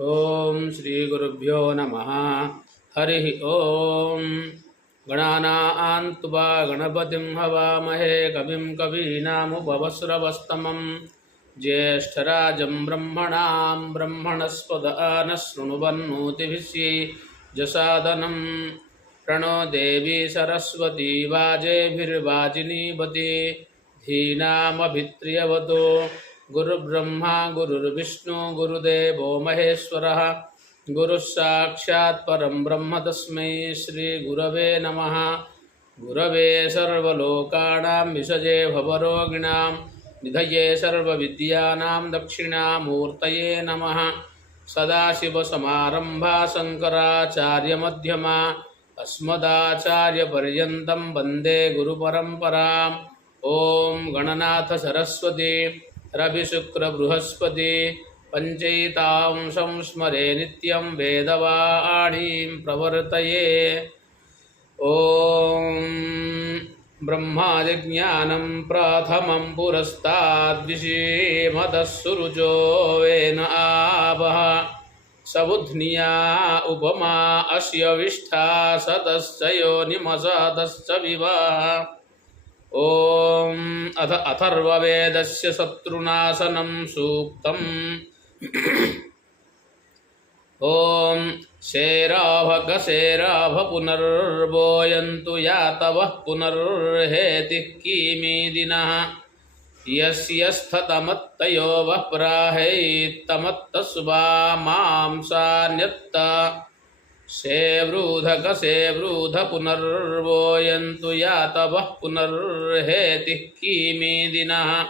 ओम श्री गुरुभ्यो नमः। हरि ओम। गणानां त्वा गणपतिं हवामहे कविं कवीनामुपमश्रवस्तमं ज्येष्ठराजं ब्रह्मणां ब्रह्मणस्पद न शृण्वन्नोतिभिः जसादनं प्रणो देवी सरस्वती वाजेभिर्वाजिनीवती धीनामभित्र्यवतो गुरुर्ब्रह्मा गुरुर्विष्णु गुरुदेवो महेश्वरः गुरुः साक्षात् परं ब्रह्म तस्मै श्री गुरवे नमः। गुरवे सर्वलोकानां विषजे भवरोगिणां निधये सर्वविद्यानां दक्षिणामूर्तये नमः। सदाशिवसमारम्भा शङ्कराचार्यमध्यमा अस्मदाचार्यपर्यन्तं वन्दे गुरुपरम्पराम्। ओम गणनाथ सरस्वती रविशुक्र बृहस्पति पंचैतां संस्मरे नित्यं वेदवाणीं प्रवर्तये। ओम ब्रह्मादिज्ञानं प्रथमं पुरस्ताद्विषीमतः सुरुचो वेन आवः सबुध्निया उपमा अस्य विष्ठा सतश्च योनिमसतश्च विवाह। ओम अथ अथर्ववेदस्य शत्रुनाशनं सूक्तम्। ओम शेराभ पुनर्वोयन्तु यातवः पुनर्हेतिः किमीदिनः यस्यस्थतमत्तयो वः प्राहैत्तमत्तस्वा मांसान्यत्त सेवृध पुनर्वोयन्तु यातवः पुनर्हेतिः किमीदिनः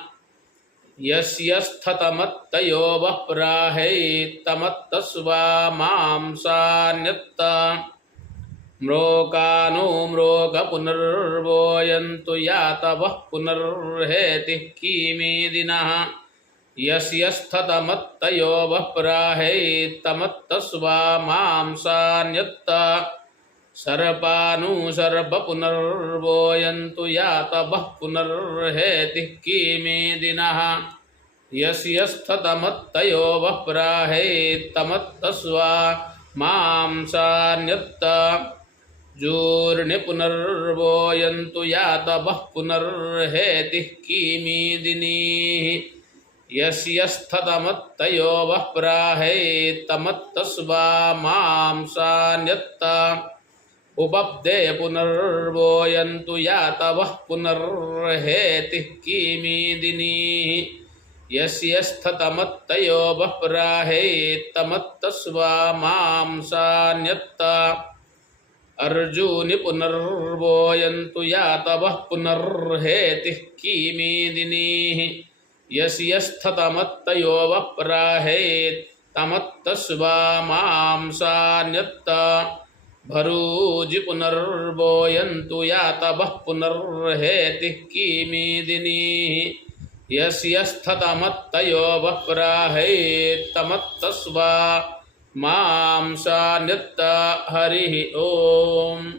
यस्यस्थतमत्तयो वः प्राहैत्तमत्तस्वा मांसान्यत्त म्रोकानुम्रोक पुनर्वोयन्तु यातवः पुनर्हेतिः किमीदिनः यस्यस्थतमत्तयो वः प्राहैत्तमत्तस्वा मांसान्यत्त सर्पानुसर्प पुनर्वोयन्तु यातवः पुनर्हेतिः किमीदिनः यस्यस्थतमत्तयो वः प्राहैत्तमत्तस्वा मांसान्यत्त जूर्णि पुनर्वोयन्तु यातवः पुनर्हेतिः किमीदिनीः यस्यस्थतमत्तयो वः प्राहैत्तमत्तस्वा मांसान्यत्त उपब्दे पुनर्वोयन्तु यातवः पुनर्हेतिः किमीदिनीः यस्यस्थतमत्तयो वः प्राहैत्तमत्तस्वा मांसान्यत्त अर्जूनि पुनर्वोयन्तु यातवः पुनर्हेतिः किमीदिनीः यस्यस्थतमत्तयो वः प्राहैत्तमत्तस्वा मांसान्यत्त भरूजि पुनर्वोयन्तु यातवः पुनर्हेतिः किमीदिनीः यस्यस्थतमत्तयो वः प्राहैत्तमत्तस्वा मांसान्यत्त। हरि ओम।